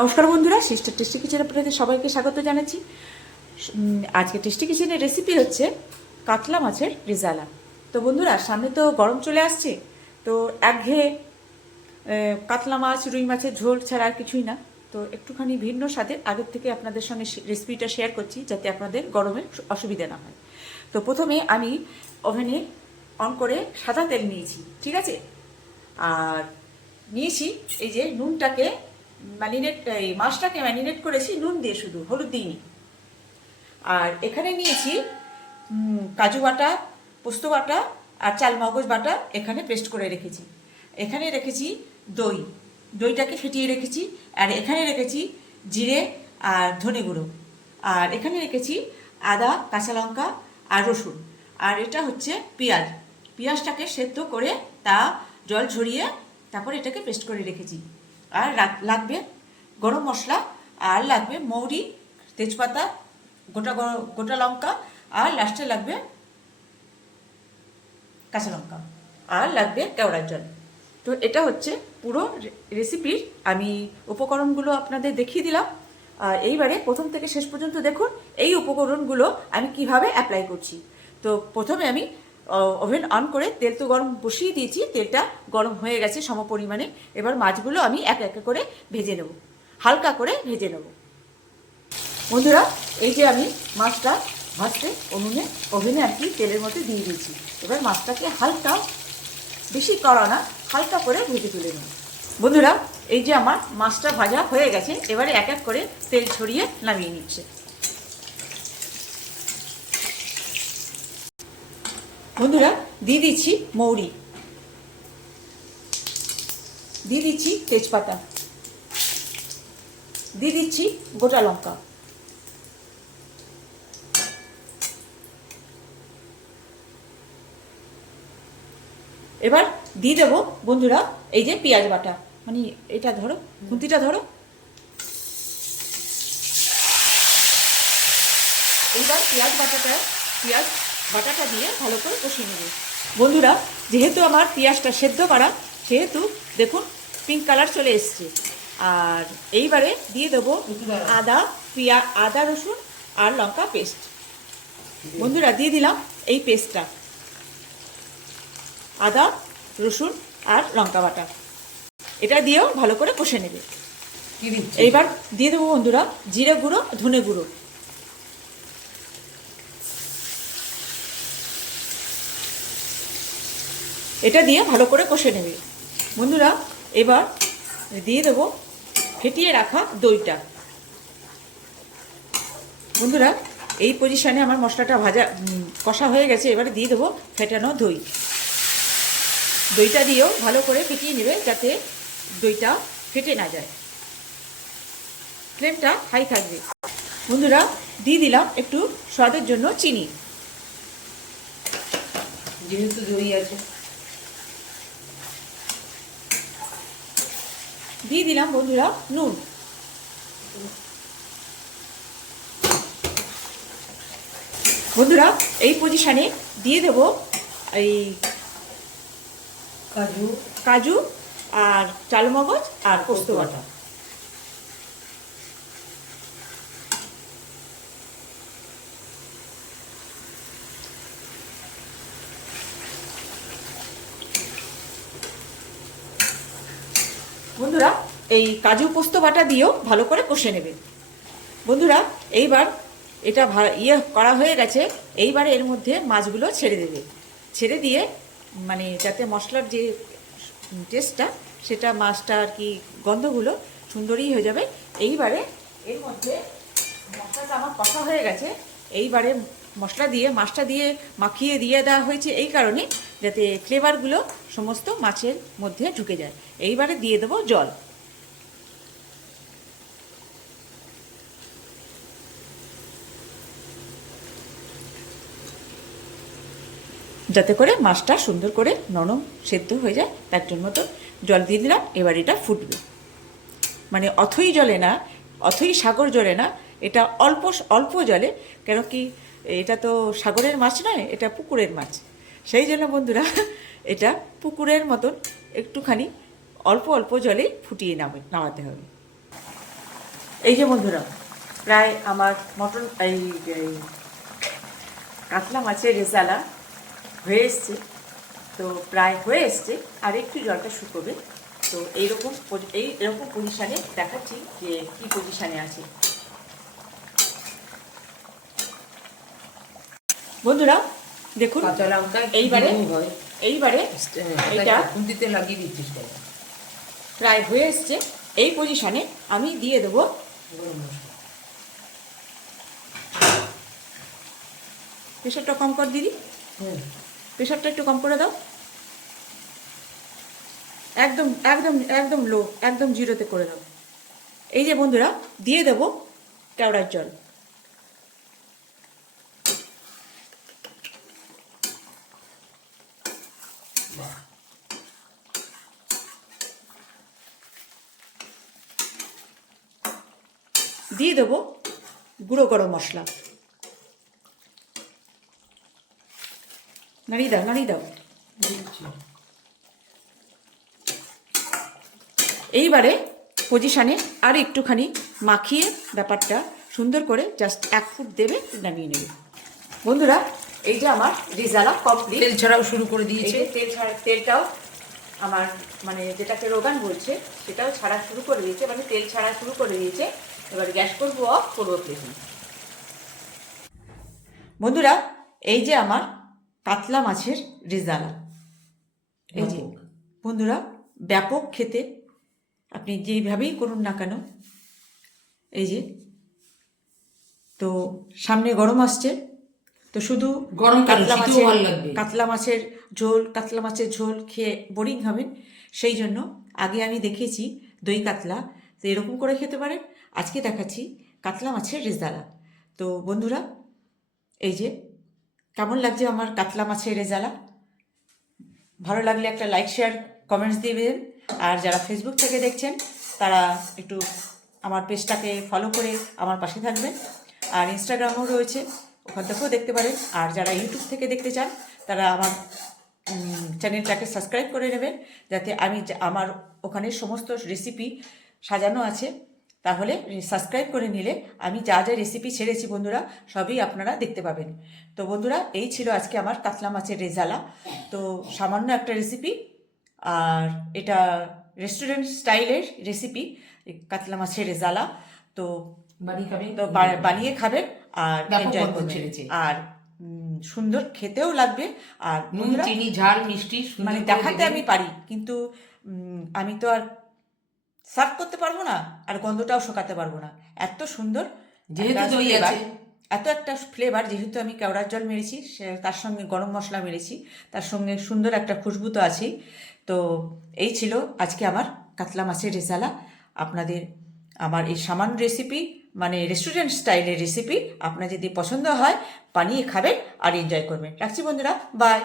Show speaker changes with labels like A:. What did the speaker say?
A: নমস্কার বন্ধুরা, sister tasty kitchen আপনাদের সবাইকে স্বাগত জানাচ্ছি। আজকে টেস্টি কিচেনের রেসিপি হচ্ছে কাতলা মাছের রেজালা। তো বন্ধুরা, সামনে তো গরম চলে আসছে, তো একঘেয়ে কাতলা মাছ, রুই মাছের ঝোল ছাড়া আর কিছুই না। তো একটুখানি ভিন্ন স্বাদের, আগের থেকে আপনাদের সঙ্গে রেসিপিটা শেয়ার করছি, যাতে আপনাদের গরমে অসুবিধা না হয়। তো প্রথমে আমি ওভেনে অন করে সাদা তেল নিয়েছি, ঠিক আছে? আর নিয়েছি এই যে নুনটাকে ম্যারিনেট এই মাছটাকে ম্যারিনেট করেছি, নুন দিয়ে শুধু, হলুদ দিইনি আর এখানে নিয়েছি কাজু বাটা, পোস্ত বাটা আর চাল মগজ বাটা এখানে পেস্ট করে রেখেছি। এখানে রেখেছি দই। দইটাকে ফেটিয়ে রেখেছি, আর এখানে রেখেছি জিরে আর ধনে গুঁড়ো। আর এখানে রেখেছি আদা, কাঁচা লঙ্কা আর রসুন। আর এটা হচ্ছে পেঁয়াজ। পেঁয়াজটাকে সেদ্ধ করে তা জল ঝরিয়ে তারপর এটাকে পেস্ট করে রেখেছি। আর লাগবে গরম মশলা, আর লাগবে মৌরি, তেজপাতা, গোটা গোটা লঙ্কা, আর লাস্টে লাগবে কাঁচা লঙ্কা, আর লাগবে কেওড়ার জল। তো এটা হচ্ছে পুরো রেসিপির আমি উপকরণগুলো আপনাদের দেখিয়ে দিলাম। আর এইবারে প্রথম থেকে শেষ পর্যন্ত দেখুন এই উপকরণগুলো আমি কীভাবে অ্যাপ্লাই করছি। তো প্রথমে আমি ওভেন অন করে তেল তো গরম বসিয়ে দিয়েছি, তেলটা গরম হয়ে গেছে সম পরিমাণে এবার মাছগুলো আমি এক এক করে ভেজে নেব, হালকা করে ভেজে নেব। বন্ধুরা, এই যে আমি মাছটা ভাজতে, উনুনে ওভেনে আর কি তেলের মধ্যে দিয়ে দিয়েছি। এবার মাছটাকে হালকা, বেশি কড়া না, হালকা করে ভেজে তুলে নেব। বন্ধুরা, এই যে আমার মাছটা ভাজা হয়ে গেছে, এবারে এক এক করে তেল ছড়িয়ে নামিয়ে নিচ্ছে। বন্ধুরা, দিয়ে দিচ্ছি মৌরি। দিয়ে দিচ্ছি তেজপাতা। দিয়ে দিচ্ছি গোটা লঙ্কা। এবার দিয়ে দেবো বন্ধুরা, এই যে পেঁয়াজ বাটা। মানে এটা ধরো, খুন্তিটা ধরো। এইবার পেঁয়াজ বাটাটা, পেঁয়াজ বাটাটা দিয়ে ভালো করে কষিয়ে নেবে। বন্ধুরা যেহেতু আমার পেঁয়াজটা সেদ্ধ করা সেহেতু দেখুন পিঙ্ক কালার চলে এসছে। আর এইবারে দিয়ে দেবো আদা পেঁয়া আদা রসুন আর লঙ্কা পেস্ট। বন্ধুরা দিয়ে দিলাম এই পেস্টটা। আদা রসুন আর লঙ্কা বাটা। এটা দিয়েও ভালো করে কষে নেবে। এইবার দিয়ে দেবো বন্ধুরা জিরে গুঁড়ো ধনে গুঁড়ো। এটা দিয়ে ভালো করে কষে নেবে। বন্ধুরা, এবার দিয়ে দেবো ফেটিয়ে রাখা দইটা। বন্ধুরা, এই পজিশনে আমার মশলাটা ভাজা কষা হয়ে গেছে, এবারে দিয়ে দেবো ফেটানো দই। দইটা দিয়েও ভালো করে ফেটিয়ে নেবে যাতে দইটা ফেটে না যায়। ফ্লেমটা হাই থাকবে। বন্ধুরা, দিয়ে দিলাম একটু স্বাদের জন্য চিনি।
B: যেহেতু দই আছে।
A: দিয়ে দিলাম বন্ধুরা নুন। বন্ধুরা এই পজিশানে দিয়ে দেব এই
B: কাজু।
A: কাজু আর চালমগজ আর পোস্ত বাটা। বন্ধুরা, এই কাজু পোস্ত বাটা দিয়েও ভালো করে কষে নেবে। বন্ধুরা, এইবার এটা ইয়ে করা হয়ে গেছে, এইবার এর মধ্যে মাছগুলো ছেড়ে দেবে। ছেড়ে দিয়ে মানে যাতে মশলার যে টেস্টটা, সেটা মাছটা আর কি গন্ধগুলো সুন্দরই হয়ে যাবে। এইবারে এর মধ্যে মশলাটা আমার কষা হয়ে গেছে, এইবারে মশলা দিয়ে, মাছটা দিয়ে মাখিয়ে দিয়ে দেওয়া হয়েছে এই কারণে যাতে ফ্লেভারগুলো সমস্ত মাছের মধ্যে ঢুকে যায়। এইবারে দিয়ে দেবো জল। যাতে করে মাছটা সুন্দর করে নরম সেদ্ধ হয়ে যায়, তার জন্য তো জল দিয়ে দিলাম, এবার এটা ফুটবে। মানে অথই জলে না, অথই সাগর জলে না, এটা অল্প অল্প জলে, কেন কি এটা তো সাগরের মাছ নয়, এটা পুকুরের মাছ। সেই জন্য বন্ধুরা, এটা পুকুরের মতন একটুখানি অল্প অল্প জলে ফুটিয়ে নামে নামাতে হবে। এই যে বন্ধুরা, প্রায় আমার মটন এই কাতলা মাছের রেজালা হয়ে এসছে। তো প্রায় হয়ে এসছে, আর একটু জলটা শুকোবে। তো এইরকম এই এরকম পজিশানে দেখাচ্ছি যে কি পজিশানে আছে। বন্ধুরা দেখুন
B: কাঁচা লঙ্কা
A: এইবারে এইবারে এইটা
B: খুন্তিতে লাগিয়ে দিচ্ছিস কেন?
A: প্রায় হয়ে এসছে। এই পজিশানে আমি দিয়ে দেবো প্রেশারটা কম কর দিদি। প্রেশারটা একটু কম করে দাও। একদম একদম একদম লো একদম জিরোতে করে দাও। এই যে বন্ধুরা দিয়ে দেবো কেওড়ার জল। দিয়ে দেবো গুঁড়ো গরম মশলা। নাড়িয়ে দাও নাড়িয়ে দাও। এইবারে পজিশানে আর একটুখানি মাখিয়ে ব্যাপারটা সুন্দর করে জাস্ট এক ফুট দেবে নামিয়ে নেবে। বন্ধুরা এই যে আমার রিজালা কমপ্লিট
B: তেল ছাড়াও শুরু করে দিয়েছে।
A: তেল ছাড়া তেলটাও আমার মানে যেটাকে রোগান বলছে সেটাও ছাড়া শুরু করে দিয়েছে মানে তেল ছাড়া শুরু করে দিয়েছে। এবার গ্যাস করব অফ করব প্লেটিং বন্ধুরা এই যে আমার কাতলা মাছের রেজালা। এই যে বন্ধুরা ব্যাপক খেতে। আপনি যেইভাবেই করুন না কেন এই যে তো সামনে গরম আসছে। তো শুধু
B: গরম
A: কাতলা মাছের। কাতলা মাছের ঝোল কাতলা মাছের ঝোল খেয়ে বোরিং হবেন সেই জন্য আগে আমি দেখেছি দই কাতলা। তো এরকম করে খেতে পারেন। আজকে দেখাচ্ছি কাতলা মাছের রেজালা। তো বন্ধুরা এই যে কেমন লাগছে আমার কাতলা মাছের রেজালা? ভালো লাগলে একটা লাইক শেয়ার কমেন্টস দিবেন। আর যারা ফেসবুক থেকে দেখছেন তারা একটু আমার পেজটাকে ফলো করে আমার পাশে থাকবেন। আর ইনস্টাগ্রামও রয়েছে। ওখান থেকেও দেখতে পারেন। আর যারা ইউটিউব থেকে দেখতে চান, তারা আমার চ্যানেলটাকে সাবস্ক্রাইব করে নেবেন, যাতে আমি আমার ওখানে সমস্ত রেসিপি সাজানো আছে। তাহলে সাবস্ক্রাইব করে নিলে আমি যা যা রেসিপি ছেড়েছি বন্ধুরা, সবই আপনারা দেখতে পাবেন। তো বন্ধুরা, এই ছিল আজকে আমার কাতলা মাছের রেজালা। তো সামান্য একটা রেসিপি আর এটা রেস্টুরেন্ট স্টাইলের রেসিপি কাতলা মাছের রেজালা। তো তো বানিয়ে খাবেন আর এনজয়
B: ছেড়েছে।
A: আর সুন্দর খেতেও লাগবে। আর
B: নুন চিনি ঝাল মিষ্টি
A: মানে দেখাতে আমি পারি কিন্তু আমি তো আর সার্ভ করতে পারব না আর গন্ধটাও শোকাতে পারব না। এত সুন্দর
B: যেহেতু দই আছে।
A: এত একটা ফ্লেভার যেহেতু আমি কেওড়ার জল মেরেছি সে তার সঙ্গে গরম মশলা মেরেছি তার সঙ্গে সুন্দর একটা খুশবু তো আছেই। তো এই ছিল আজকে আমার কাতলা মাছের রেজালা। আপনাদের আমার এই সামান্য রেসিপি মানে রেস্টুরেন্ট স্টাইলের রেসিপি আপনার যদি পছন্দ হয়, বানিয়ে খাবেন আর এনজয় করবেন। রাখছি বন্ধুরা বাই